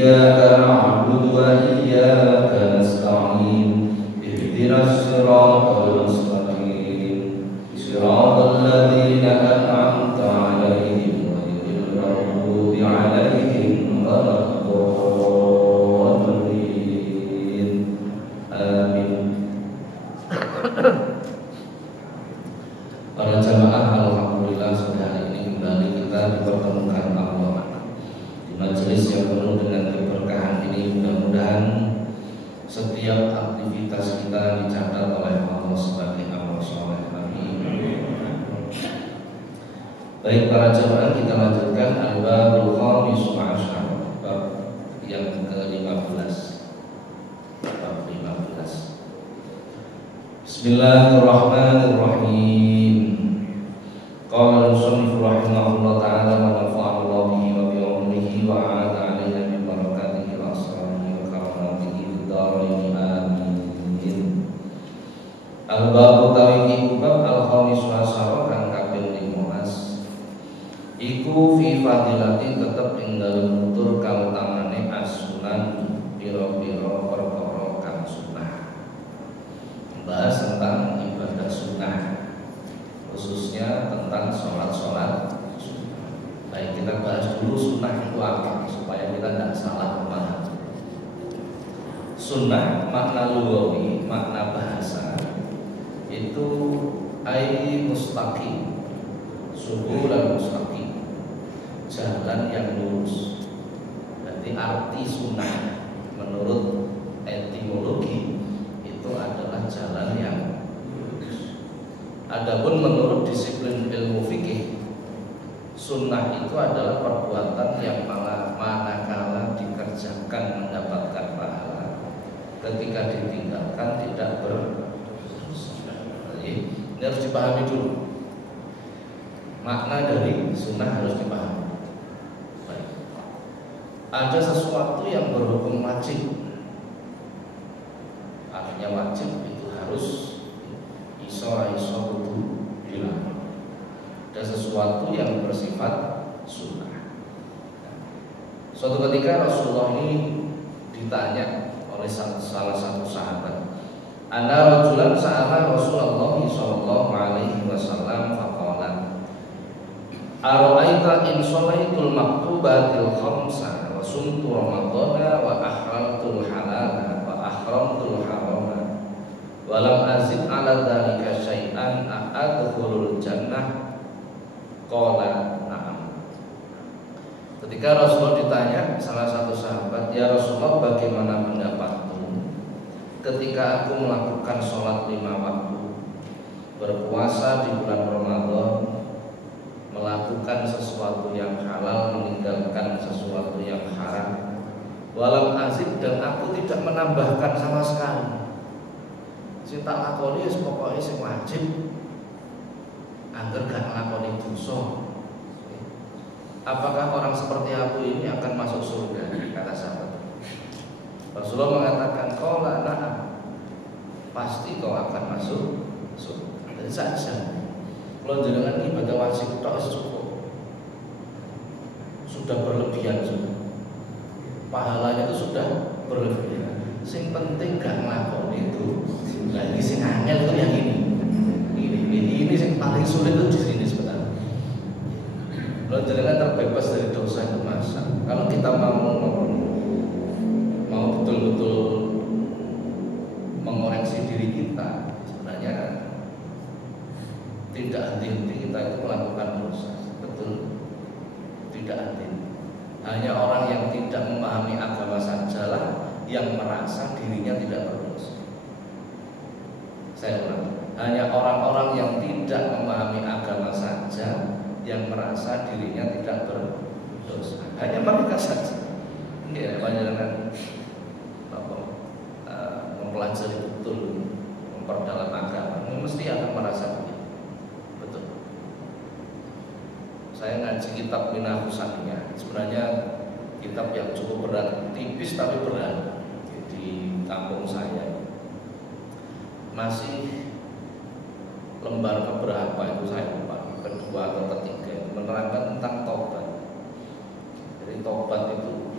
إياك نعبد وإياك نستعين اهدنا الصراط المستقيم صراط الذين أنعمت عليهم غير المغضوب عليهم ولا الضالين آمين. Para jamaah, alhamdulillah sudah hari ini kembali kita dipertemukan Allah di majelis yang penuh dengan keberkahan ini. Mudah-mudahan setiap aktivitas kita dicatat oleh Allah sebagai amal soleh. Amin. Baik para jamaah, kita lanjutkan al-babul khamis asyar, bab yang ke-15. Bab 15. Bismillahirrahmanirrahim. Qala al-musannif rahimahullah ta'ala wa nafa'allahu bihi wa bi umrihi wa 'ada 'alaina bi barakatihi wa asrarihi wa karamatihi fid dharain amin. Al-babu tawiki bab al-khamis asyara kang kaping 15 iku fi fadilatin tetep ing dalem nutur kautamane as-sunan pira-pira perkara kang sunah. Bahas tentang ibadah sunnah, khususnya tentang sholat-sholat sunnah. Baik, kita bahas dulu sunnah itu apa supaya kita tidak salah memahami. Sunnah makna lughawi, makna bahasa itu ai mustaqim, subulan mustaqim, jalan yang lurus. Berarti arti sunnah menurut etimologi itu adalah jalan yang lurus. Adapun menurut disiplin ilmu fikih, sunnah itu adalah perbuatan yang manakala dikerjakan mendapatkan pahala, ketika ditinggalkan tidak berdosa. Jadi ini harus dipahami dulu. Makna dari sunnah harus dipahami. Baik. Ada sesuatu yang berhukum wajib. Artinya wajib itu harus iso kudu bilang. Ada sesuatu yang bersifat sunnah. Suatu ketika Rasulullah ini ditanya oleh salah satu sahabat, "Ana rajulan sa'ala Rasulullah sallallahu alaihi wasallam faqala ara'aita in shalaitul maktubatil khamsa wa sumtu ramadhana wa ahramtul halala wa ahramtul harama wa lam azid ala dzalika syai'an a'adkhulul jannah?" Qala na'am. Ketika Rasulullah ditanya salah satu sahabat, "Ya Rasulullah, bagaimana pendapatmu ketika aku melakukan sholat 5 waktu, berpuasa di bulan Ramadan, melakukan sesuatu yang halal, meninggalkan sesuatu yang haram, walam azib, dan aku tidak menambahkan sama sekali. Sing tak lakoni pokoknya sing wajib, angger gak nglakoni dosa. Apakah orang seperti aku ini akan masuk surga?" Kata sahabat. Rasulullah mengatakan, "Qala na'am." Pasti kau akan masuk surga. Dan saja kalau jenengan ibadah wajib tok cukup, sudah berlebihan sudah. Pahalanya itu sudah berlebihan. Sing penting gak nglakoni itu. Nah, ini sing angel itu yang ini. Ini yang paling sulit itu di sini sebenarnya. Kalau jenengan terbebas dari dosa itu masa. Kalau kita mau betul-betul mengoreksi diri kita, sebenarnya tidak henti-henti kita itu melakukan dosa. Betul, tidak henti. Hanya orang yang tidak memahami agama sajalah yang merasa dirinya tidak berdosa. Saya ulang, hanya orang-orang yang tidak memahami agama saja yang merasa dirinya tidak berdosa. Hanya mereka saja. Ya, panjenengan mempelajari betul, memperdalam agama, mesti akan merasa begitu. Betul. Saya ngaji kitab Minahus Saniyah, sebenarnya kitab yang cukup berat, tipis tapi berat di kampung saya. Masih lembar keberapa itu saya lupa, kedua atau ketiga, menerangkan tentang tobat. Jadi tobat itu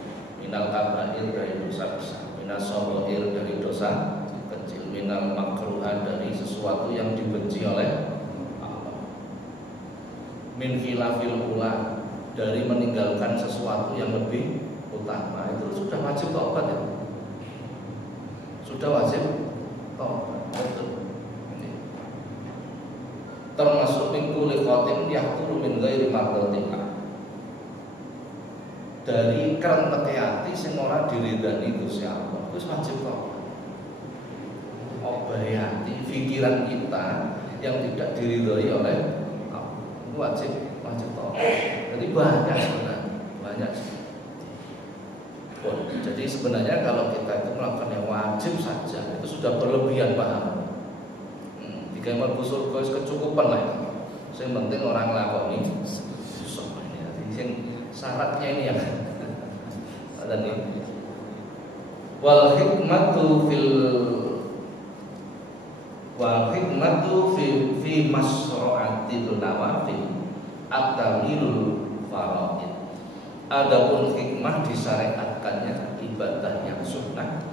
minal kabair dari dosa besar, minal shaghair dari dosa kecil, minal makruhat dari sesuatu yang dibenci oleh Allah, min khilafil ula dari meninggalkan sesuatu yang lebih utama. Itu sudah wajib taubat ya. Sudah wajib taubat. Betul. Termasuk min kulli qatin yahturu min ghairi mardatillah. Dari kerentek hati sing ora diridani Gusti Allah. Wis wajib taubat. Obahe hati, pikiran kita yang tidak diridhoi oleh Allah. Wajib taubat. Jadi banyak sebenarnya, banyak. Jadi sebenarnya kalau kita itu melakukan yang wajib saja itu sudah berlebihan paham. Jika mlebu surga wis kecukupan lah. Yang penting orang lakoni susah ini. Jadi syaratnya ini ya. Ada nih. Wal hikmatu fi masra'atil nawafil at-tamilul faraid. Adapun hikmah disyariatkannya ibadah yang sunnah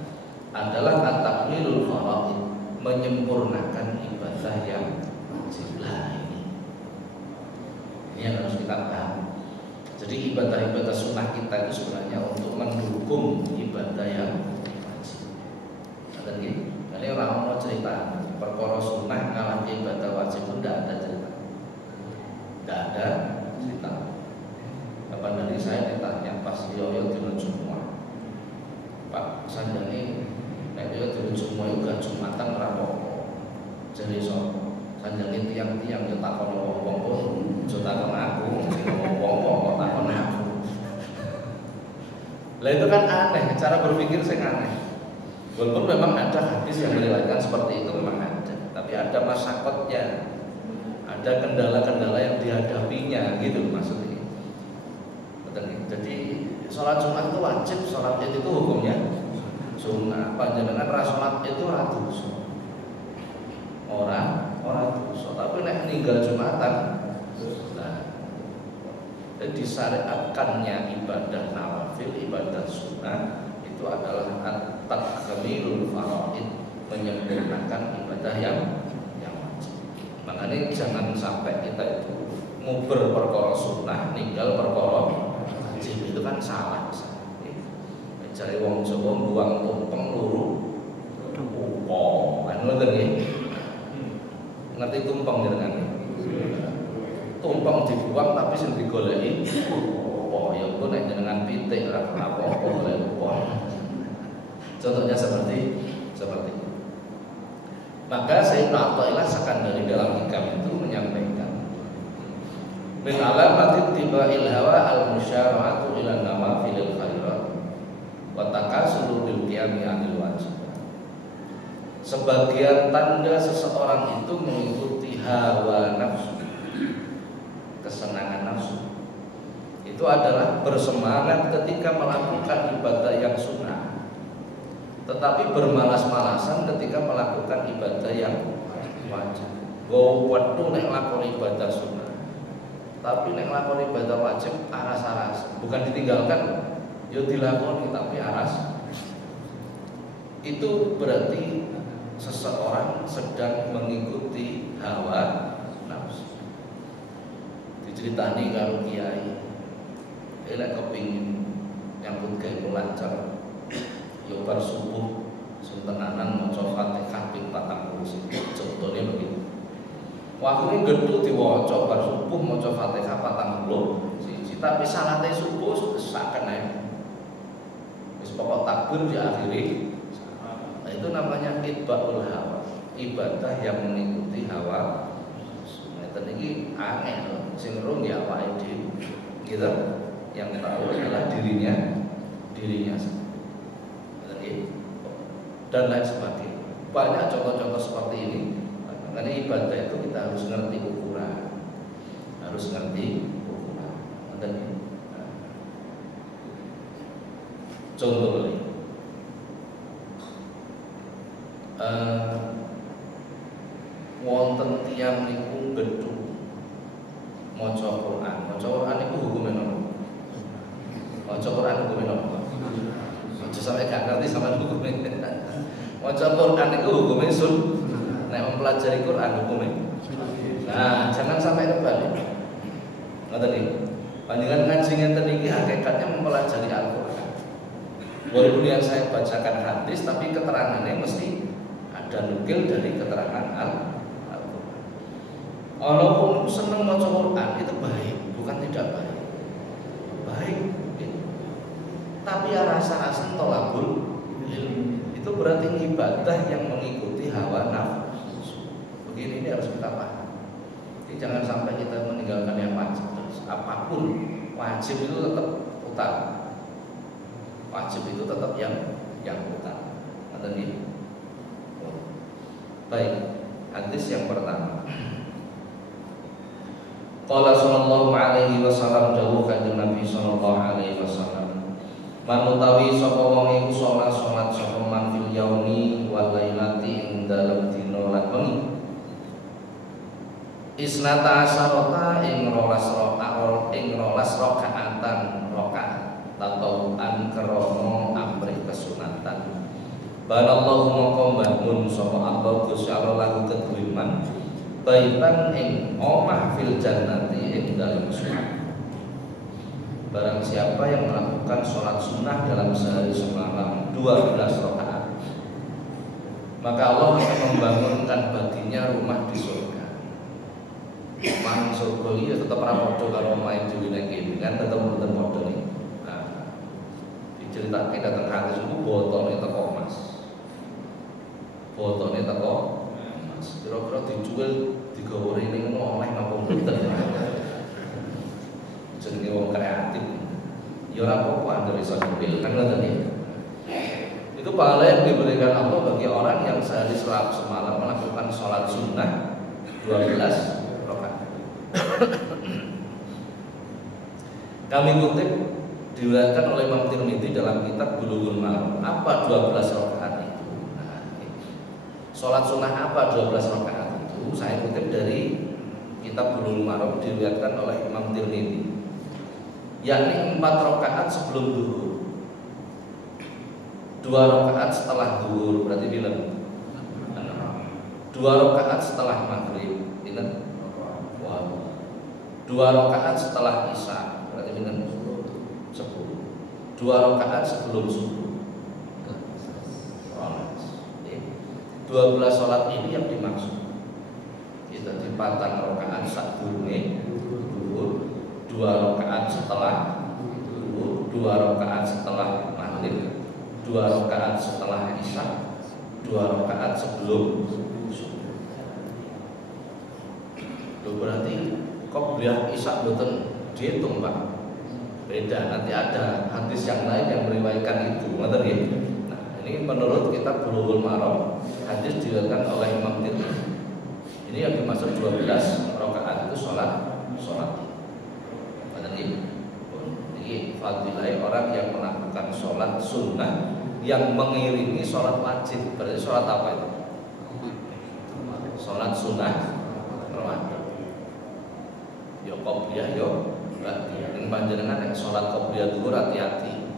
adalah at-tamilul faraid, menyempurnakan ibadah yang wajib. Ini yang harus kita paham. Jadi ibadah-ibadah sunnah kita itu sebenarnya untuk mendukung ibadah yang wajib. Ada gitu. Ini orang mau cerita perkara sunnah ngalah ibadah wajib pun tidak ada cerita. Tidak ada cerita. Kapan dari saya ditanya pas yoyo dulu semua, Pak Sanjani, yoyo dulu semua juga Jumatan rapopo. Jadi so Sanjani tiang-tiang yo takon wong-wong pun, yo takon aku, wong-wong kok takon aku. Lah itu kan aneh, cara berpikir saya aneh. Walaupun memang ada hadis yang meriwayatkan seperti itu memang ada, tapi ada masyakotnya, ada kendala-kendala yang dihadapinya gitu maksudnya. Jadi sholat Jumat itu wajib, sholat Id itu hukumnya sunnah. Panjenengan ra sholat itu ora dosa. Ora dosa, tapi nek ninggal Jumatan nah. Jadi disyariatkannya ibadah nawafil, ibadah sunnah itu adalah at-takmilul faraid, menyempurnakan ibadah yang wajib. Makanya jangan sampai kita itu nguber perkara sunnah, ninggal perkara wajib, itu kan salah. Cari wong Jawa buang tumpeng luru kan ngoten nggih. Ngerti tumpeng jenengan? Tumpeng dibuang tapi sing digoleki ya engko nek jenengan pitik ora apa-apa golek uang. Contohnya seperti itu. Maka Sayyidina Athaillah Sakandari dalam hikam itu menyampaikan min alamati tibail hawa al-musyara'atu ila nawafilil khairat wa takasulu bil qiyami 'anil wajib. Sebagian tanda seseorang itu mengikuti hawa nafsu, kesenangan nafsu, itu adalah bersemangat ketika melakukan ibadah yang sunnah, tetapi bermalas-malasan ketika melakukan ibadah yang wajib. Waktu nek lakoni ibadah sunnah, tapi nek lakoni ibadah wajib aras-aras, bukan ditinggalkan, yo dilakoni tapi aras. Itu berarti seseorang sedang mengikuti hawa nafsu. Diceritani karo kiai, elek kepingin nyambut gawe lancar, yo bar subuh suntenanan maca Fatihah ping 40 contohnya begitu. Waktu gedhu diwaca bar subuh maca Fatihah 40 tapi salate subuh sesaken ae. Wis pokok takbir diakhiri. Nah, itu namanya itbaul hawa, ibadah yang mengikuti hawa. Ngeten iki angel sing rung ya awake dhewe. Gitu. Yang tahu adalah dirinya sendiri. Dan lain sebagainya. Banyak contoh-contoh seperti ini. Karena ibadah itu kita harus ngerti ukuran. Dan contoh ini. Wonten tiyang niku gedung maca Quran. Maca Quran niku hukume napa? Maca Quran hukume napa? Aja sampai gak ngerti sama hukumnya. Maca Quran itu hukumnya nek mempelajari Quran hukumnya. Nah, jangan sampai kebalik. Ngoten iki. Panjenengan ngaji ngeten iki hakikatnya mempelajari Al-Qur'an. Walaupun yang saya bacakan hadis tapi keterangannya mesti ada nukil dari keterangan Al-Qur'an. Walaupun seneng maca Quran itu baik, bukan tidak baik. Baik. Tapi ya rasa-rasa tolabul ilmu. Itu berarti ibadah yang mengikuti hawa nafsu. Begini ini harus kita paham. Jadi jangan sampai kita meninggalkan yang wajib. Apapun wajib itu tetap utama. Wajib itu tetap yang utama. Ada nih. Baik, hadis yang pertama. Qala sallallahu alaihi wasallam dawuh kanjeng Nabi sallallahu alaihi wasallam. Manutawi sapa wong iku salat sapa man fil yaumi wal lailati ing dalem dina lan wengi. Isnata asarota ing rolas rakaatan rakaat tatawuan krono amrih kesunatan. Banallahu mongko bangun sapa Allah Gusti Allah lagu kedhuiman baitan ing omah fil jannati ing dalem surga. Barang siapa yang melakukan sholat sunnah dalam sehari semalam 12 rakaat, maka Allah akan membangunkan baginya rumah di surga. Rumah surga ini tetap rapodo kalau main di wilayah ini kan tetap bodoh nih. Nah, diceritakan datang hadis itu botolnya teko emas, botolnya teko emas. Kira-kira dijual digawe ini ngoleh ngapung bener. Jenenge wong kreatif. Ya ora apa-apa dari sodil kan ngoten ya. Itu pahala yang diberikan Allah bagi orang yang sehari semalam melakukan sholat sunnah 12 rakaat. Kami kutip diriwayatkan oleh Imam Tirmidzi dalam kitab Bulughul Maram. Apa 12 rakaat itu? Nah, sholat sunnah apa 12 rakaat itu? Saya kutip dari kitab Bulughul Maram diriwayatkan oleh Imam Tirmidzi. Yakni 4 rakaat sebelum zuhur, 2 rakaat setelah zuhur, berarti bilang 2 rakaat setelah maghrib, ingat? 2 rakaat setelah isya, berarti bilang 10. 2 rakaat sebelum subuh. 12 sholat ini yang dimaksud. Kita dipatang rakaat sak durunge zuhur, 2 rakaat setelah zuhur, 2 rakaat setelah maghrib, 2 rakaat setelah isya, 2 rakaat sebelum subuh. Berarti qobliyah isya mboten dihitung, Pak. Beda, nanti ada hadis yang lain yang meriwayatkan itu. Ngoten nggih. Nah, ini menurut kitab Bulughul Maram, hadis diriwayatkan oleh Imam Tirmidzi. Ini yang dimaksud 12 rakaat itu sholat. Ini fadilah orang yang melakukan sholat sunnah yang mengiringi sholat wajib. Berarti sholat apa itu? Sholat sunnah rawatib. Yo qobliyah yo ba'diyah. Ning panjenengan nek sholat qobliyah dulu hati-hati.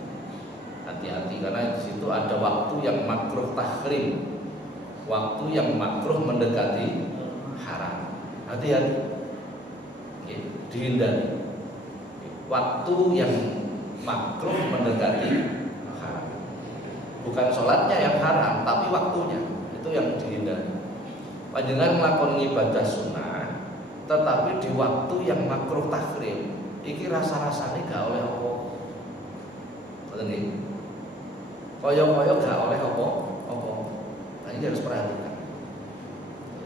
Hati-hati karena di situ ada waktu yang makruh tahrim. Waktu yang makruh mendekati haram. Hati-hati. Dihindari. Waktu yang makruh mendekati haram. Bukan sholatnya yang haram, tapi waktunya itu yang dihindari. Panjenengan melakukan ibadah sunnah, tetapi di waktu yang makruh tahrim, iki rasa-rasanya gak oleh apa. Begini, koyo-koyo gak oleh apa. Nah, ini harus perhatikan.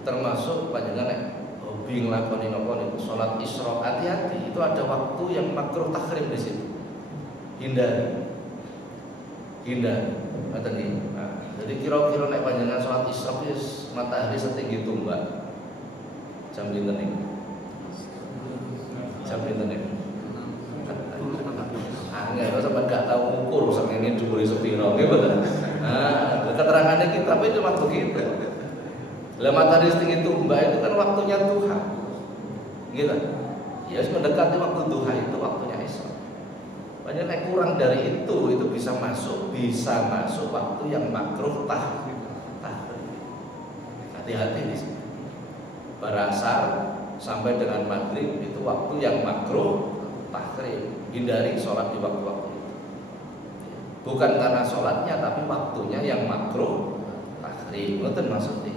Termasuk panjenengan hobi nglakoni napa niku salat Isra, hati-hati, itu ada waktu yang makruh tahrim di situ. Hindari. Ngoten nggih. Nah, jadi kira-kira nek panjenengan salat Isra wis matahari setinggi tumbak. Jam pinten niku? Jam pinten niku? Enggak, sampeyan gak tahu ukur sakmene dhuwure sepiro, nggih mboten. Nah, keterangannya kitab itu cuma begitu. Lah matahari setinggi tumbak itu kan waktunya duha. Gitu. Ya, mendekati waktu duha itu waktunya Isra. Banyak yang kurang dari itu bisa masuk waktu yang makruh tahrim. Hati-hati di sini. Berasar sampai dengan maghrib itu waktu yang makruh tahrim. Hindari sholat di waktu-waktu itu. Bukan karena sholatnya, tapi waktunya yang makruh tahrim. Betul maksudnya.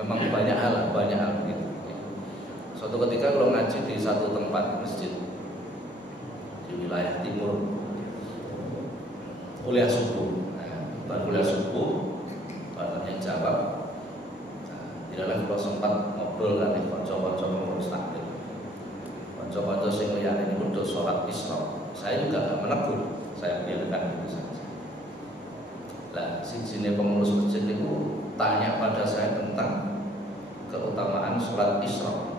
Memang banyak hal gitu. Suatu ketika kalau ngaji di satu tempat masjid di wilayah timur, kuliah subuh, baru kuliah subuh, partnernya jawab, tidak lagi kalau sempat ngobrol kan, konco-konco ngurus takbir, konco-konco sing liyane ini untuk sholat isra, saya juga nggak menegur, saya biarkan gitu saja. Lah, si jenis pengurus masjid itu tanya pada saya tentang keutamaan sholat isra.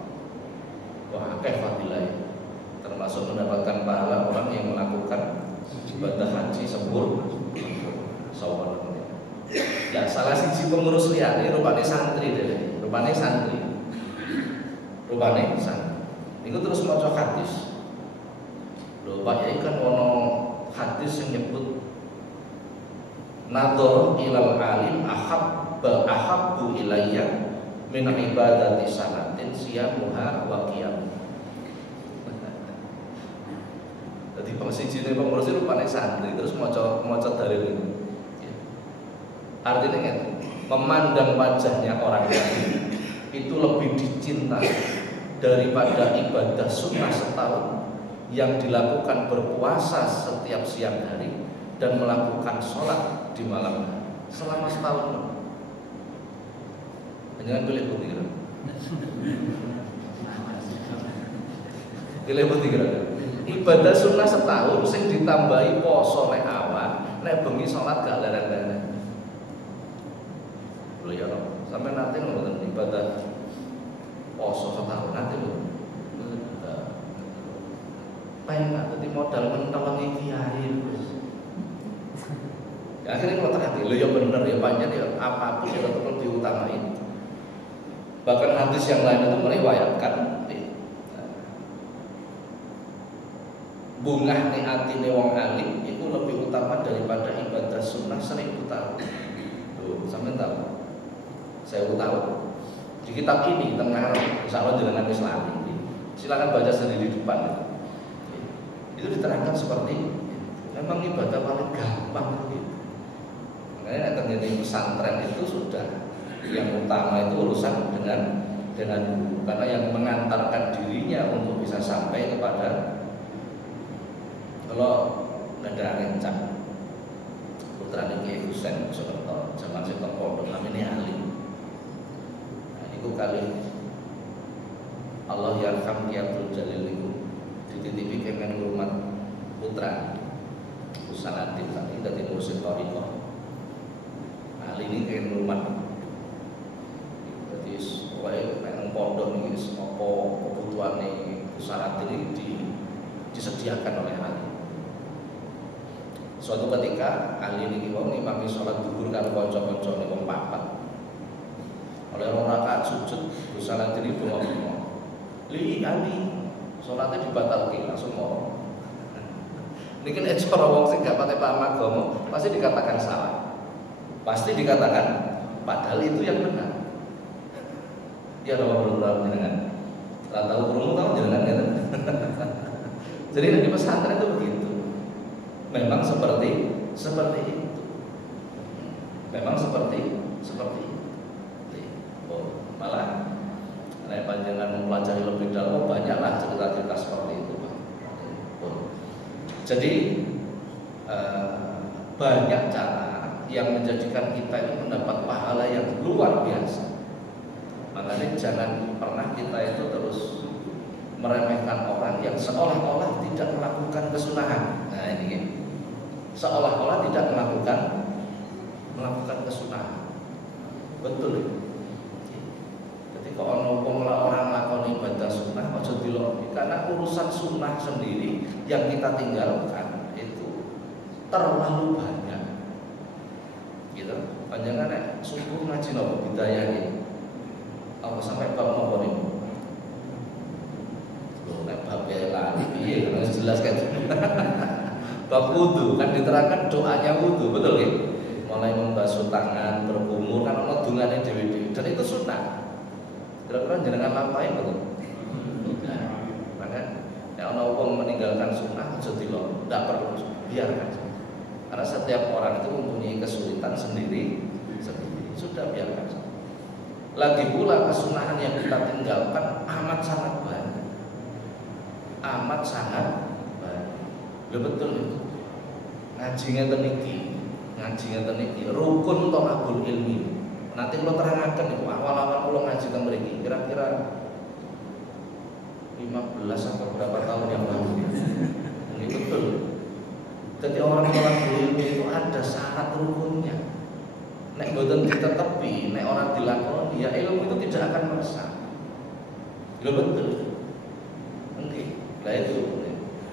Wah, akeh fadilah, termasuk mendapatkan pahala orang yang melakukan ibadah haji sempurna. Ya, salah siji pengurus liyane rupane santri deh, rupane santri. Niku terus maca hadis. Lho, Pak Yai kan ono hadis yang nyebut nadhar ilal alim ahabbu ilayya min ibadati sanatin siyamuha wa qiyam. Jadi sijine pengurus rupane santri terus maca dalil ini. Artinya kan memandang wajahnya orang lain itu lebih dicintai daripada ibadah sunnah setahun yang dilakukan berpuasa setiap siang hari dan melakukan sholat di malam hari selama setahun. Jangan pilih putih. Pilih putih. Ibadah sunnah setahun sing ditambahi poso nek awan, nek bengi sholat gak leren-leren. Lho ya, sampai nanti ngoten ibadah poso setahun nanti lho. Pengen dadi modal mentelengi kiai wis. Ya, akhirnya kalau terhati, lo ya bener ya panjang ya apapun yang tetap diutamain. Bahkan hadis yang lain itu meriwayatkan bungah nih atine wong alim itu lebih utama daripada ibadah sunnah 1000 tahun. Tuh, sampai tahu. Saya tahu. Di kitab ini tengah insyaallah jenengan Islam ini. Silakan baca sendiri di depan. Itu diterangkan seperti memang ibadah paling gampang gitu. Makanya terjadi pesantren itu sudah yang utama itu urusan dengan guru, karena yang mengantarkan dirinya untuk bisa sampai kepada kalau ada rencana putra Kiai Husain Soekarno zaman setor pondok namanya Ali. Nah, itu kali Allah yarham Kiyatul Jalil itu dititipi kemen ngurmat putra Usanatin tadi dari Mursid Toriko. Ali ini kemen ngurmat. Jadi supaya pengen pondok ini apa kebutuhan Usanatin ini disediakan oleh Ali. Suatu ketika Ali ini wong imami sholat zuhur karo kanca-kanca wong papat. Oleh orang rakaat sujud Usanatin ini bengok-bengok. Li Ali sholatnya dibatalkan langsung mau. Ini kan cara wong sing gak pakai paham agama pasti dikatakan salah. Pasti dikatakan padahal itu yang benar. Dia ada belum tahu jenengan. Setelah tahu kurung tahu jenengan gitu. Jadi di pesantren itu begitu. Memang seperti itu. Memang seperti itu. Oh, malah nek panjenengan mempelajari lebih dalam banyaklah cerita-cerita seperti itu, Pak. Jadi banyak cara yang menjadikan kita ini mendapat pahala yang luar biasa. Makanya jangan pernah kita itu terus meremehkan orang yang seolah-olah tidak melakukan kesunahan. Nah ini seolah-olah tidak melakukan kesunahan. Betul. Ketika orang melakukan ibadah sunnah, ojo diloni karena urusan sunnah sendiri yang kita tinggalkan itu terlalu banyak. Gitu. Panjangan subuh ngaji nopo bidayah ini. Apa sampai bab nopo ini? nek bab lali piye harus jelas kan. Bab wudu kan diterangkan doanya wudu, betul nggih? Mulai membasuh tangan, berkumur kan ana dungane dhewe-dhewe dan itu sunnah. Kira-kira jenengan lampahi betul? Nah, maka nek ana wong meninggalkan sunnah aja dilok, ndak perlu biarkan. Karena setiap orang itu mempunyai kesulitan sendiri. Sudah biarkan. Lagi pula kesunahan yang kita tinggalkan amat sangat banyak. Amat sangat banyak. Betul itu. Ngaji ngeten iki rukun thalabul ilmi. Nanti kalau terangkan itu awal-awal kalau ngaji teng mriki kira-kira 15 atau berapa tahun yang lalu. Ini betul. Jadi orang thalabul ilmi itu ada syarat rukunnya. Nek boten ditetepi, nek orang dilakoni, ya ilmu itu tidak akan meresap. Betul. Oke, lah itu.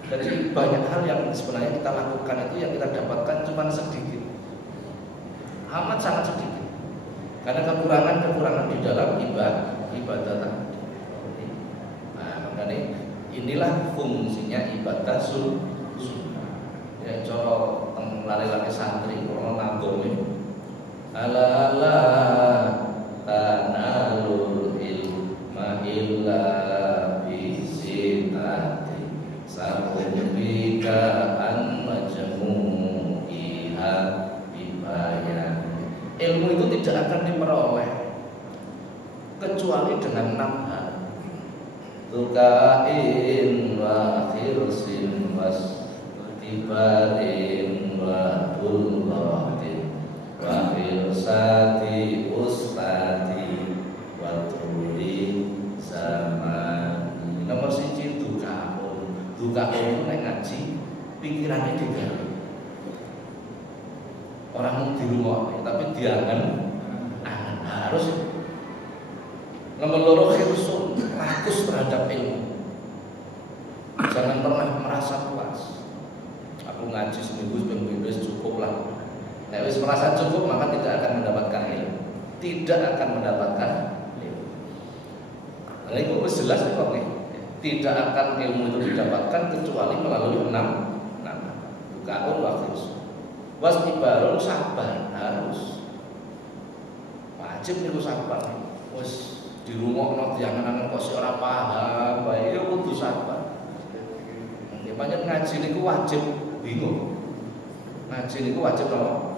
Jadi banyak hal yang sebenarnya kita lakukan itu yang kita dapatkan cuma sedikit, amat sangat sedikit. Karena kekurangan di dalam ibadah tadi. Nah, makanya inilah fungsinya ibadah sunnah. Ya, coro lari-lari santri, kalau ngagome. Ala tanalul ilma illa bisitati sabubika an majmu'iha bibayan. Ilmu itu tidak akan diperoleh kecuali dengan 6 hal. Tukain wa khirsin was tibarin wa bulghatin wa irsati ustadi wa tuli zaman. Nomor 1 dukaun itu nek ngaji pikirannya digawe. Orang di rumah tapi diangen harus. Nomor 2 khirsun, rakus terhadap ilmu. Jangan pernah merasa puas. Aku ngaji seminggu cukup lah. Nek wis merasa cukup maka tidak akan mendapatkan ilmu. Tidak akan mendapatkan ilmu. Nah, itu jelas kok nih. Tidak akan ilmu itu didapatkan kecuali melalui 6. Bukaun waktu wastibarun sabar harus. Wajib niku sabar. Wis di rumah ono diangen-angen kok ora paham, bae ya kudu sabar. Nggih pancen ngaji niku wajib bingung. Ngaji niku wajib apa?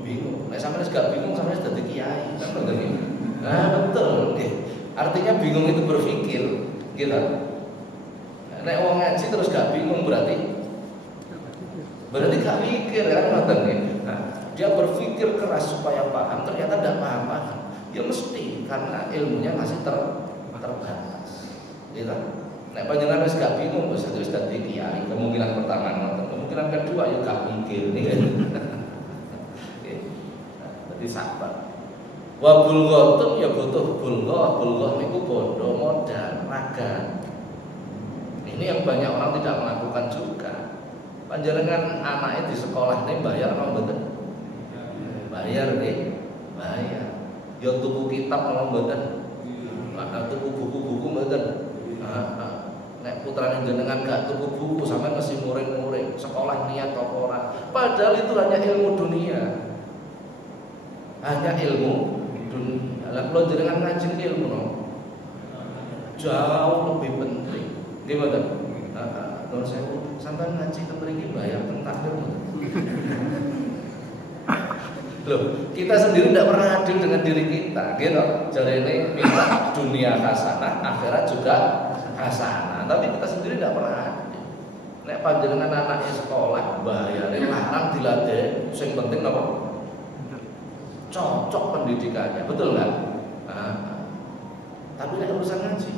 Bingung. Nek sampeyan gak bingung sampeyan dadi kiai, kan ngoten iki. Nah, betul. Artinya bingung itu berpikir, gitu. Nek wong ngaji terus gak bingung berarti gak mikir, kan ngoten iki. Nah, dia berpikir keras supaya paham, ternyata tidak paham-paham. Ya mesti karena ilmunya masih terbatas. Gitu. Nek panjenengan wis gak bingung wis dadi kiai, kemungkinan pertama ngoten. Kemungkinan kedua ya gak mikir nih. Berarti sabar. Wa bulghatun ya butuh bulghah niku bondo modal raga. Ini yang banyak orang tidak melakukan juga. Panjenengan anaknya di sekolah nih bayar apa mboten? Bayar nih, bayar. Ya tuku kitab apa mboten? Tuku buku-buku mboten? Nek putrane jenengan gak tuku buku sampean mesti muring-muring sekolah niat apa ora. Padahal itu hanya ilmu dunia. Hanya ilmu dunia. Lah kalau jenengan ngaji ilmu no, jauh lebih penting. Nggih mboten? Kalau saya sampean ngaji teng mriki bayar teng takdir mboten? Loh, kita sendiri tidak pernah adil dengan diri kita, gitu. Jarene minta dunia hasanah, akhirat juga hasanah. Tapi kita sendiri tidak pernah adil. Nek panjenengan anaknya sekolah bayarin larang dilatih, sing penting apa? Cocok pendidikannya, betul nggak? Tapi nek urusan ngaji,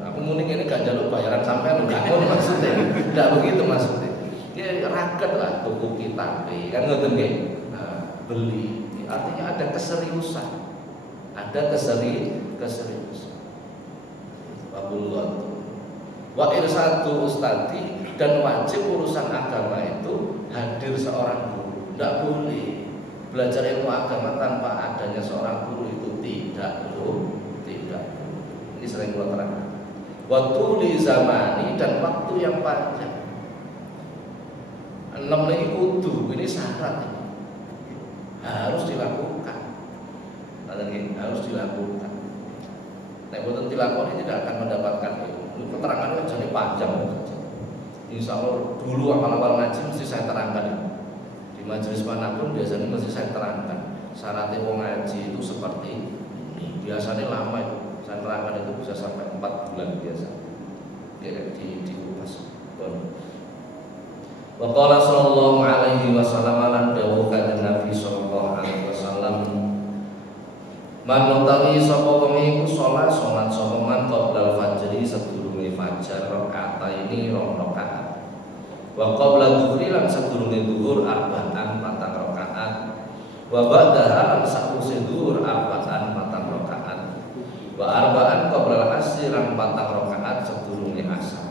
aku muni ini gak jaluk bayaran sampai enggak maksudnya, tidak begitu maksudnya. Ya raket lah buku kitab, kan ngoten nggih. Beli, artinya ada keseriusan, keseriusan. Wa irsatu ustadi, dan wajib urusan agama itu hadir seorang guru. Tidak boleh belajar ilmu agama tanpa adanya seorang guru, itu tidak boleh. Ini sering kita terangkan. waktu di zamani dan waktu yang panjang. 6 ini kudu, ini syarat ini. Harus dilakukan. Harus dilakukan. Nek boten dilakoni tidak akan mendapatkan ilmu. Keterangannya jadi panjang. Insya Allah dulu awal-awal ngaji mesti saya terangkan. Di majelis manapun biasanya mesti saya terangkan. Syaratnya mau ngaji itu seperti ini. Biasanya lama itu. Saya terangkan itu bisa sampai 4 bulan biasa. Dikupas. Wa qala sallallahu alaihi wasallam lan dawuh kanjeng Nabi sallallahu alaihi wasallam, man utawi sapa wong iku salat sapa man qabla fajri sedurunge fajar rakaat ini 2 rakaat. Wa qabla dhuhri lan sedurunge dhuhur arba'an 4 rakaat. Wa ba'daha lan sakwise dhuhur arba'an 4 rakaat. Wa arba'an qabla asri lan 4 rakaat sedurunge asar.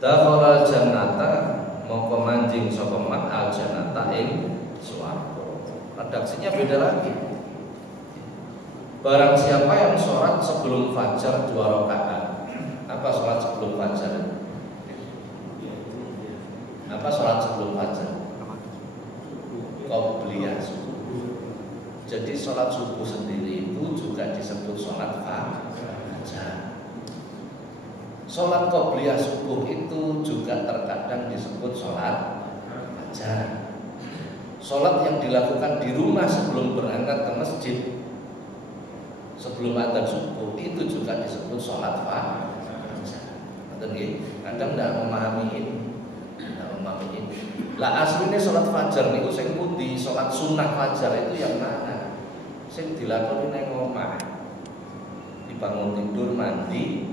Dakhala jannata mongko manjing sapa man al jannata ing swarga. Redaksinya beda lagi. Barang siapa yang sholat sebelum fajar 2 rakaat. Apa sholat sebelum fajar? Apa sholat sebelum fajar? Qobliyah subuh. Jadi sholat subuh sendiri itu juga disebut sholat fajar. Sholat qobliyah subuh itu juga terkadang disebut sholat fajar. Sholat yang dilakukan di rumah sebelum berangkat ke masjid, sebelum adzan subuh, itu juga disebut sholat fajar. Kadang tidak memahami ini, Lah aslinya sholat fajar niku sing pundi? Sholat sunnah fajar itu yang mana? Sing dilakoni nang omah. Dibangun tidur mandi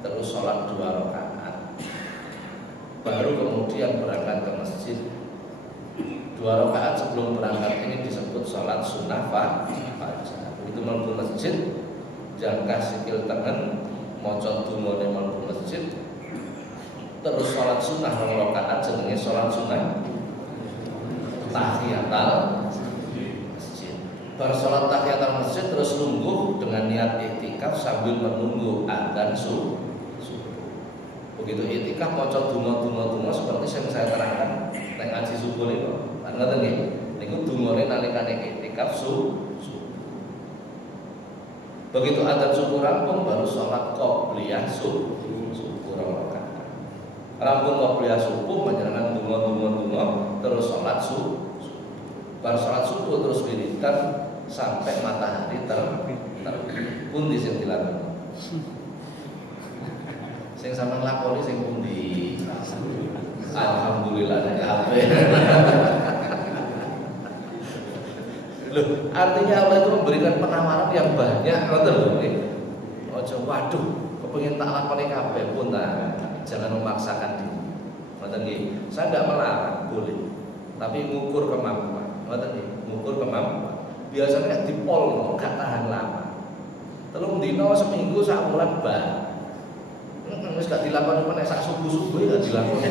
terus sholat 2 rakaat. Baru kemudian berangkat ke masjid. 2 rakaat sebelum berangkat ini disebut sholat sunnah fajar. Begitu mlebu masjid, jangkah sikil tangan, maca donga ning mlebu masjid, terus sholat sunnah 2 rakaat jenenge sholat sunnah tahiyatul masjid. Bar sholat tahiyatul masjid terus lungguh dengan niat iktikaf sambil menunggu adzan subuh. Begitu iktikaf maca donga seperti yang saya terangkan nek ngaji subuh niku. Ngoten nggih. Niku dungane nalikane iktikaf subuh. Begitu adzan subuh rampung baru sholat qobliyah subuh 2 rakaat. Rampung qobliyah subuh panjenengan donga terus sholat subuh. Bar sholat subuh terus wiridan sampai matahari terbit. Pundi sing dilakukan? Sing sampean lakoni sing pundi? Alhamdulillah nek kabeh. Loh, artinya Allah itu memberikan penawaran yang banyak, ngoten lho nggih. Aja waduh, kepengin tak lakoni kabeh pun jangan memaksakan diri. Ngoten nggih. Saya tidak melarang, boleh. Tapi ngukur kemampuan. Ngoten nggih, ngukur kemampuan. Biasanya dipol gak tahan lama. 3 dina seminggu sak bulan bar. Wis gak dilakoni meneh sak subuh-subuh gak dilakoni.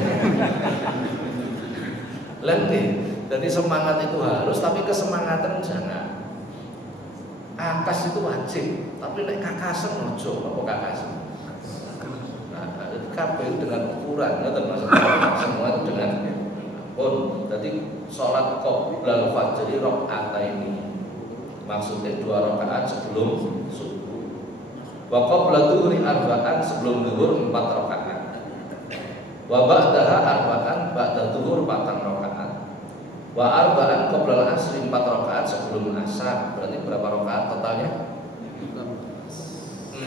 Lah nggih, jadi semangat itu harus, tapi kesemangatan jangan. Akas itu wajib, tapi nek kakasen ojo, apa kakasen? Nah, kabeh dengan ukuran, ngoten maksudnya. Semua itu dengan pun. Jadi salat qoblal fajri rakaataini. Maksudnya 2 rakaat sebelum subuh. Wa qabla dhuhri arba'an sebelum zuhur 4 rakaat. Wa ba'daha arba'an ba'da dhuhur 4 rakaat. Wa arba'an qabla asri 4 rakaat sebelum asar. Berarti berapa rakaat totalnya?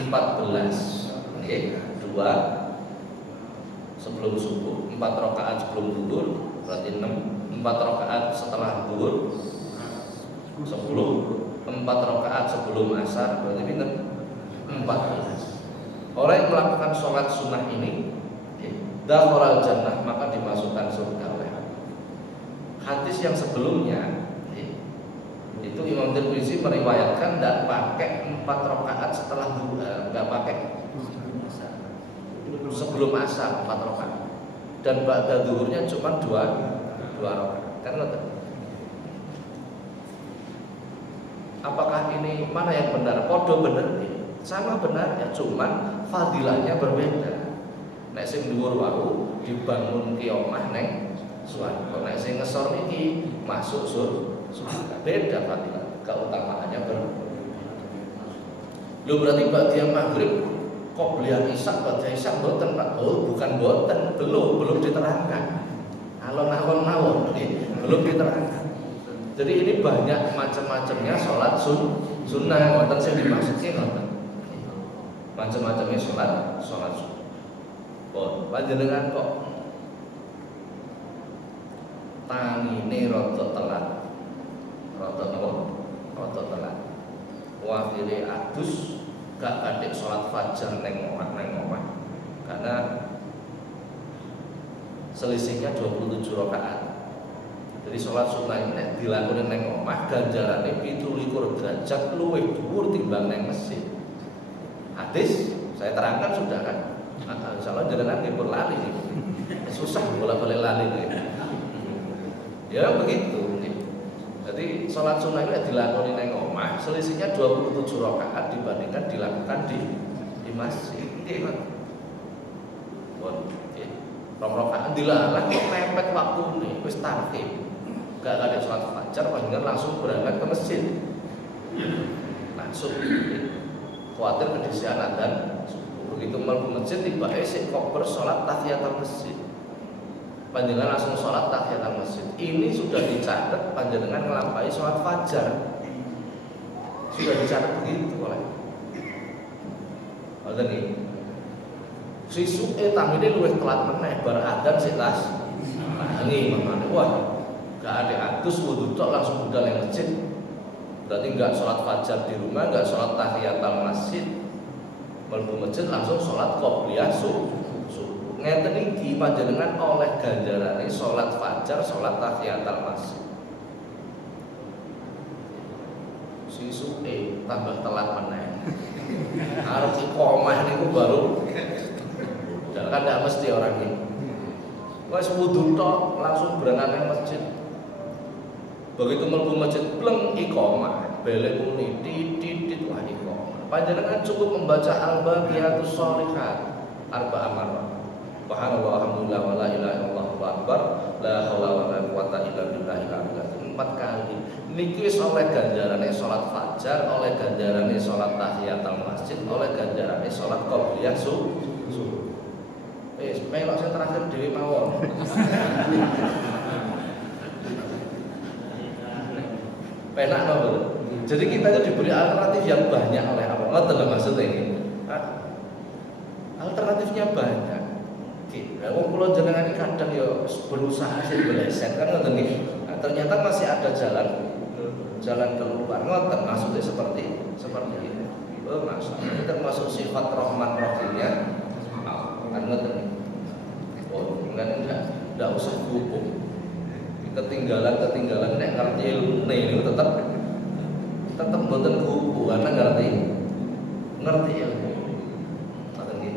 14. Oke, 2 sebelum subuh, 4 rakaat sebelum zuhur, berarti 4 rakaat setelah zuhur, 10, 4 rakaat sebelum asar, berarti pinten? 14. Orang yang melakukan sholat sunnah ini dakhala jannah, maka dimasukkan surga oleh Allah. Hadis yang sebelumnya itu Imam Tirmizi meriwayatkan tidak pakai 4 rakaat setelah duha, nggak pakai sebelum asar 4 rakaat, dan ba'da zuhurnya cuma 2 rakaat. Kan apakah ini mana yang benar? Podo bener nih. Sama benar ya, cuman fadilahnya berbeda. Nek sing dhuwur wau dibangun ki omah neng swarga. Nek sing ngesor iki masuk surga. Beda fadilah, keutamaannya berbeda. Lho berarti bagian maghrib kok beliau isak, bagian isak boten Pak? Oh bukan boten, belum diterangkan. Alon-alon mawon, belum diterangkan. Jadi ini banyak macam-macamnya sholat sunnah, ngoten sing dimaksudke ngoten. Macam-macamnya sholat sunnah. Oh, panjenengan kok tangine rada telat. Rada napa? Rada telat. Wafire adus gak kadek sholat fajar neng omah. Karena selisihnya 27 rakaat. Jadi sholat sunnah ini dilakukan neng omah ganjarane 17 derajat luwih dhuwur timbang neng masjid. Hadis saya terangkan sudah kan. Insyaallah jenengan nggih pun lali. Susah bolak-balik lali nih. Ya begitu. Jadi sholat sunnah ini dilakukan neng omah selisihnya 27 rakaat dibandingkan dilakukan di masjid. Nggih, Pak. Rong rakaat dilarang kok mepet waktune wis tartib. Gak ada sholat fajar panjenengan langsung berangkat ke masjid. Langsung khawatir kedisian adzan. Begitu mlebu masjid tiba sik kok bersolat tahiyatul masjid. Panjenengan langsung sholat tahiyatul masjid. Ini sudah dicatat panjenengan ngelampaui sholat fajar. Sudah dicatat begitu oleh. Ngoten iki. Sisuke tamine luwih telat meneh bar adzan sik tas. Tangi mamane. Wah, gak ada atus wudu tok langsung budal yang masjid. Berarti enggak sholat fajar di rumah, enggak sholat tahiyatul masjid. Mlebu masjid langsung sholat qobliyah subuh. Ngeten iki panjenengan oleh ganjarane sholat fajar, sholat tahiyatul masjid. Sisuke tambah telat meneh. Arep iqomah niku baru kan tidak mesti orang ini. Wes wudu tok langsung berangkat ke masjid. Begitu mlebu masjid pleng iqomah, belek muni titit wah iqomah. Panjenengan cukup membaca al-baqiyatus sholihat arba'ah marrah. Subhanallah alhamdulillah wa la ilaha illallah wallahu akbar la haula wa la quwata illa billahil aliyyil azim 4 kali. Niki wis oleh ganjarane salat fajar, oleh ganjarane salat tahiyatul masjid, oleh ganjarane salat qobliyah subuh. Melok sing terakhir dhewe mawon. Penak napa? Jadi kita itu diberi alternatif yang banyak oleh Allah. Ngoten lho maksudnya ini. Alternatifnya banyak. Wong kula jenengan iki kadang ya berusaha sing beleset kan ngoten nggih. Ternyata masih ada jalan keluar. Ngoten maksudnya seperti ini. Oh, maksudnya ini termasuk sifat Rahman Rahimnya. Kan ngoten. Oh, enggak usah hukum. Ketinggalan nek ngerti ilmu ini tetap mboten kubu karena ngerti ilmu. Ngoten nggih.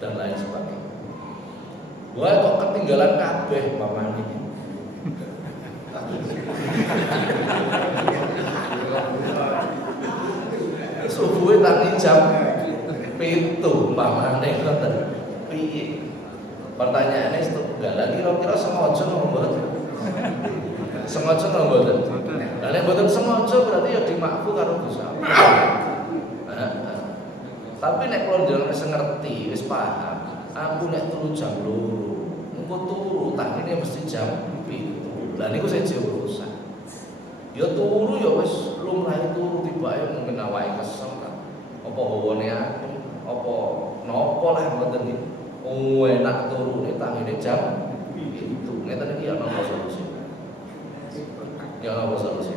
Dan lain sebagainya. Wah kok ketinggalan kabeh pamane. Subuhe tangi jam 7 pamane ngoten. Piye? Pertanyaannya setunggal, kira-kira sengaja napa mboten? Sengaja napa mboten? Lah nek mboten sengaja berarti ya dimakfu karo Gusti Allah. Tapi nek kula njenengan wis ngerti, wis paham, aku nek turu jam 2, engko turu tangine mesti jam 7. Lah niku sing urusan. Ya turu ya wis lumrahe turu tibake mungkin awake kesel kan. Apa hawane aku, apa napa lah ngoten iki. Enak turune tangine jam 7. Ngeten iki ya napa solusi? Ya napa solusi?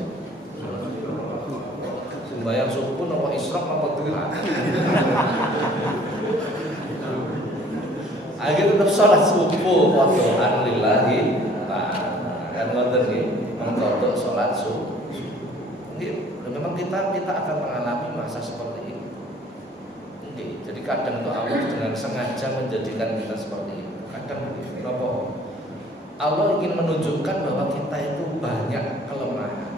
Sembayang subuh napa isyraq napa duha? Ayo tetap salat subuh qadhaan lillahi ta'ala. Kan ngoten nggih, mengkodok salat subuh. Nggih, memang kita akan mengalami masa seperti ini. Jadi kadang itu Allah dengan sengaja menjadikan kita seperti ini. Kadang kenapa? Allah ingin menunjukkan bahwa kita itu banyak kelemahan.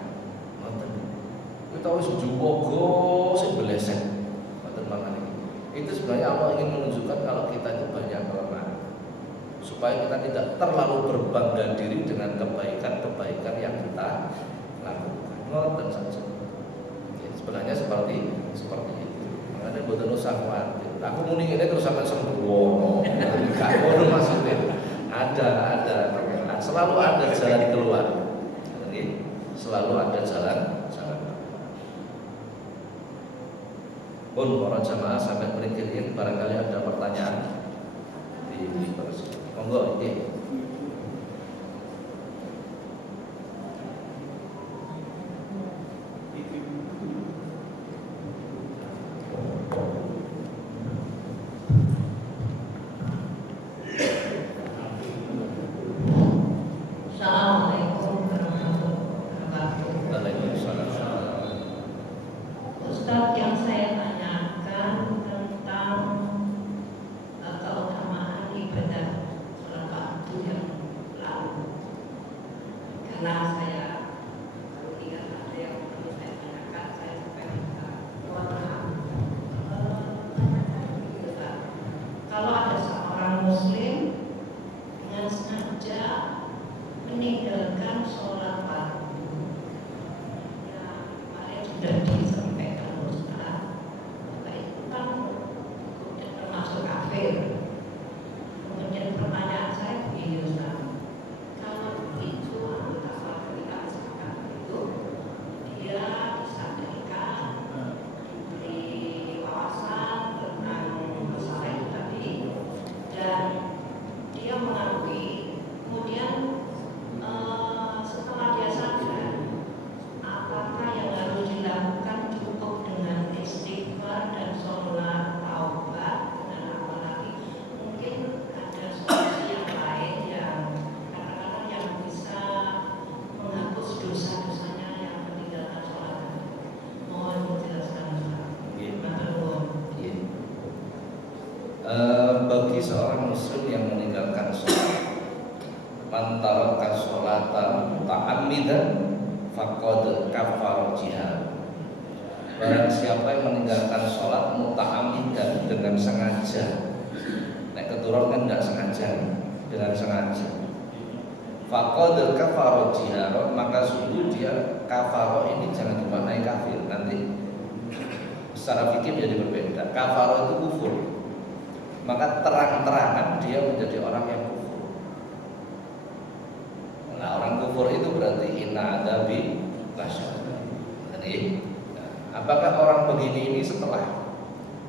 Kita harus juwogo sing beleset. perkembangan ini. Itu sebenarnya Allah ingin menunjukkan kalau kita itu banyak kelemahan, supaya kita tidak terlalu berbangga diri dengan kebaikan-kebaikan yang kita lakukan. Ngoten saja. Sebenarnya seperti itu. Makanya boten usah khawatir. Aku muni ini terus sampai sembrono. Enggak ngono maksudnya. Ada. Selalu ada jalan keluar. Selalu ada jalan. Pun para jamaah sampai berikirin, barangkali ada pertanyaan di terus. Monggo iki. Bagi seorang muslim yang meninggalkan sholat, man taraka sholatan muta'ammidan faqad kafara jihad. Barang siapa yang meninggalkan sholat muta'ammidan dengan sengaja, nek keturun kan tidak sengaja, dengan sengaja, faqad kafara jihad, maka sungguh dia kafara ini jangan dimaknai kafir, nanti secara fikih menjadi berbeda. Kafara itu kufur, maka terang-terangan dia menjadi orang yang kufur. Nah, orang kufur itu berarti inna adabi lasyad. Jadi, apakah orang begini ini setelah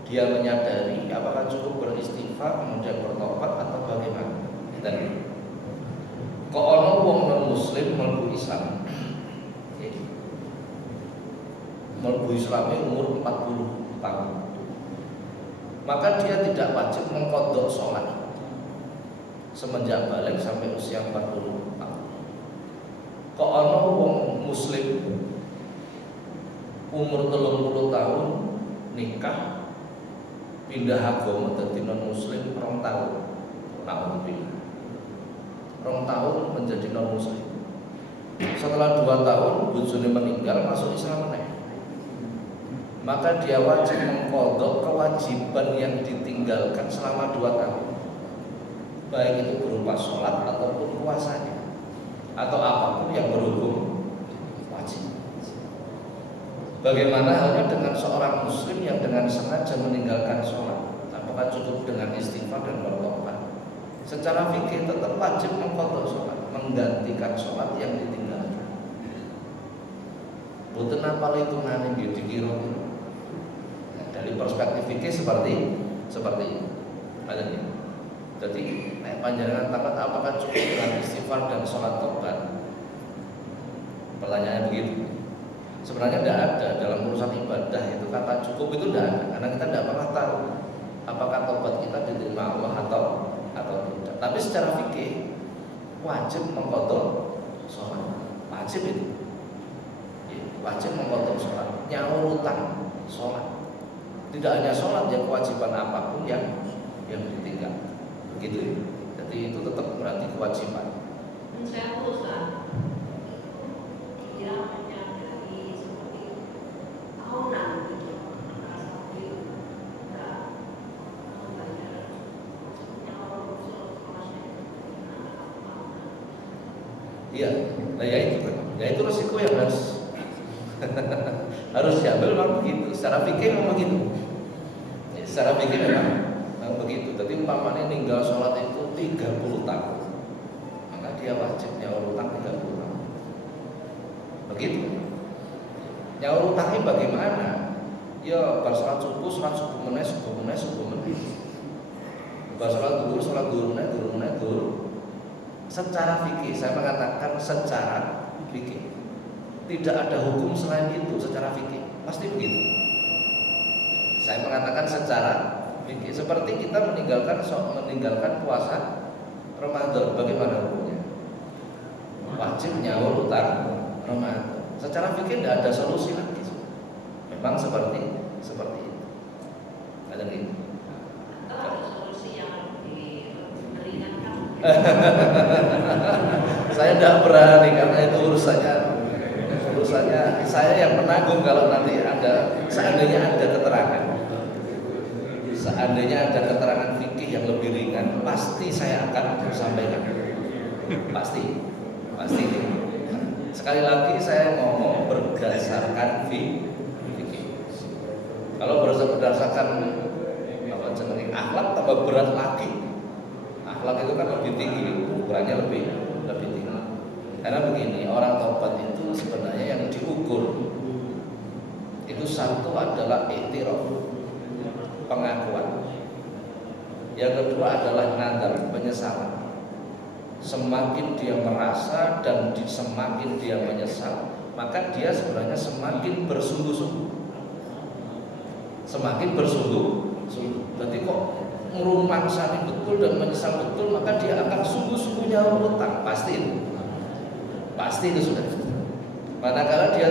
dia menyadari, apakah cukup beristighfar kemudian bertobat atau bagaimana? Dan kok ono wong non muslim mlebu Islam, mlebu Islam umur 40 tahun, maka dia tidak wajib mengqadha sholat semenjak balik sampai usia 40 tahun. Kok ana wong muslim umur 30 tahun nikah pindah agama dadi non muslim 2 tahun. Alhamdulillah. 2 tahun menjadi non muslim. Setelah 2 tahun bojone meninggal masuk Islam meneh. Maka dia wajib mengqadha kewajiban yang ditinggalkan selama 2 tahun, baik itu berupa sholat ataupun puasanya atau apapun yang berhubung wajib. Bagaimana halnya dengan seorang muslim yang dengan sengaja meninggalkan sholat? Apakah cukup dengan istighfar dan bertobat? Secara fikih tetap wajib mengqadha sholat, menggantikan sholat yang ditinggalkan. Boten apal hitungane nggih dikira. Dari perspektif fikih seperti itu. Ada nih. Jadi panjenengan takut apakah cukup dengan istighfar dan sholat tobat? Pertanyaannya begitu. Sebenarnya tidak ada dalam urusan ibadah itu kata cukup itu tidak ada, karena kita tidak pernah tahu apakah tobat kita diterima Allah atau tidak. Tapi secara fikih wajib mengqadha sholat, wajib itu. Wajib mengqadha sholat, nyaur utang sholat. Tidak hanya sholat, yang kewajiban apapun yang ditinggal, begitu. Jadi itu tetap berarti kewajiban. Saya usaha dia menyadari seperti tahunan gitu, merasa Iya, nah ya itu resiko yang harus diambil memang begitu. Secara fikih memang begitu. Ya, secara fikih memang begitu. Jadi umpamanya ninggal sholat itu 30 tahun, maka dia wajib nyaur utang 30 tahun. Begitu. Nyaur utangnya bagaimana? Ya bar sholat subuh meneh. Bar sholat duhur meneh. Secara fikih, saya mengatakan secara fikih, tidak ada hukum selain itu secara fikih, pasti begitu. Saya mengatakan secara fikih, seperti kita meninggalkan puasa Ramadan, bagaimana hukumnya? Wajib nyaur utang Ramadan. Secara fikih tidak ada solusi lagi. Memang seperti itu. Ada gitu. Saya tidak berani karena itu urusannya saya yang menanggung kalau nanti seandainya ada keterangan fikih yang lebih ringan, pasti saya akan sampaikan. Pasti. Sekali lagi saya ngomong berdasarkan fikih. Kalau berdasarkan akhlak tambah berat lagi. Akhlak itu kan lebih tinggi, ukurannya lebih tinggi. Karena begini, orang taubat itu sebenarnya yang diukur itu satu adalah i'tiraf, pengakuan. Yang kedua adalah nadar, penyesalan. Semakin dia merasa dan semakin dia menyesal, maka dia sebenarnya semakin bersungguh-sungguh. Berarti kok merumangsani betul dan menyesal betul, maka dia akan sungguh-sungguh nyaur utang, pasti itu sudah. Manakala dia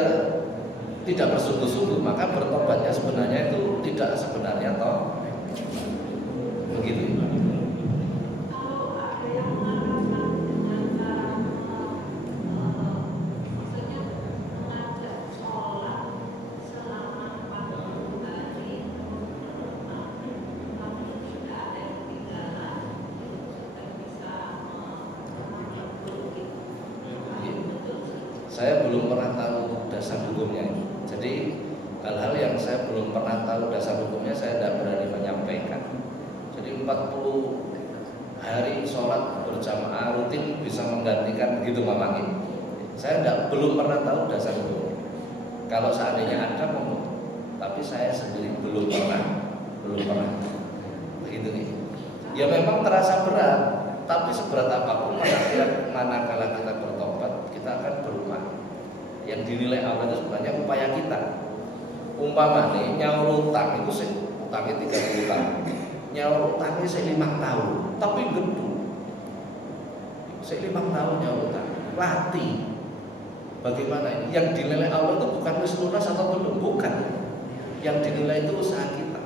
tidak bersungguh-sungguh, maka bertobatnya sebenarnya itu tidak sebenarnya toh begitu. Saya belum pernah tahu dasar hukumnya. Jadi hal-hal yang saya belum pernah tahu dasar hukumnya saya tidak berani menyampaikan. Jadi 40 hari sholat berjamaah rutin bisa menggantikan begitu mamanya. Saya belum pernah tahu dasar hukumnya. Kalau seandainya ada tapi saya sendiri belum pernah. Begitu nih. Ya memang terasa berat, tapi seberat apapun manakala kita bertobat, kita akan berubah. Yang dinilai Allah itu sebenarnya upaya kita. Umpamanya nyaur utang itu utangnya 30 tahun, nyaur utangnya 5 tahun, tapi gedung 5 tahun nyaur utang, latih. Bagaimana ini? Yang dinilai Allah itu bukan wis lunas atau belum, bukan. Yang dinilai itu usaha kita.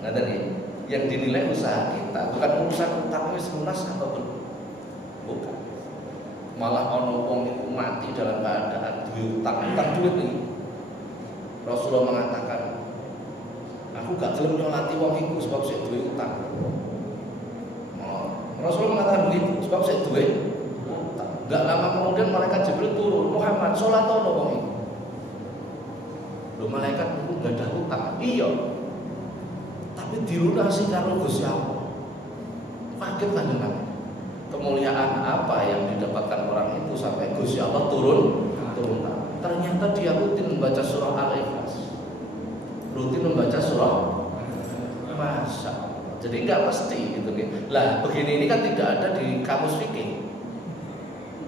Nah tadi, yang dinilai usaha kita, bukan urusan utang wis lunas atau belum, bukan. Malah ono wong iku mati dalam keadaan utang duit nih. Rasulullah mengatakan, aku gak gelem nyolati wong iku sebab sik duwe utang. Rasulullah mengatakan begitu sebab sik duwe utang. Gak lama kemudian malaikat Jibril turun, Muhammad sholatono wong iku. Lho malaikat iku gak ada utang. Iya. Tapi dilunasi karo Gusti Allah. Kaget kan Nabi. Kemuliaan apa yang didapatkan orang itu sampai Gusti Allah turun. Ternyata dia rutin membaca surah Al-Ikhlas, rutin membaca surah masa. Jadi nggak mesti gitu kan. Lah begini ini kan tidak ada di kamus fikih,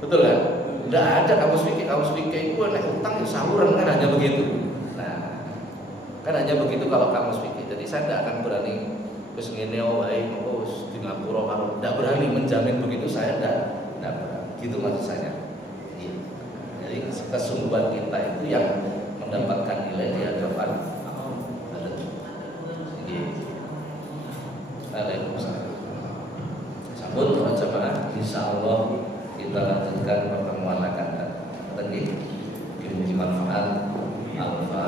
betul kan? Tidak ada kamus fikih itu naik utang ya saluran kan hanya begitu. Nah kan hanya begitu kalau kamus fikih. Jadi saya tidak akan berani wis ngene wae wis di ngapura karo ndak berani menjamin begitu, saya ndak berani. Gitu maksud saya. Iya. Jadi kesungguhan kita itu yang mendapatkan nilai di hadapan Allah. Gitu. Waalaikumsalam. Sambut para jemaah, insyaallah kita lanjutkan pertemuan akan datang. Mugi manfaat. Alfa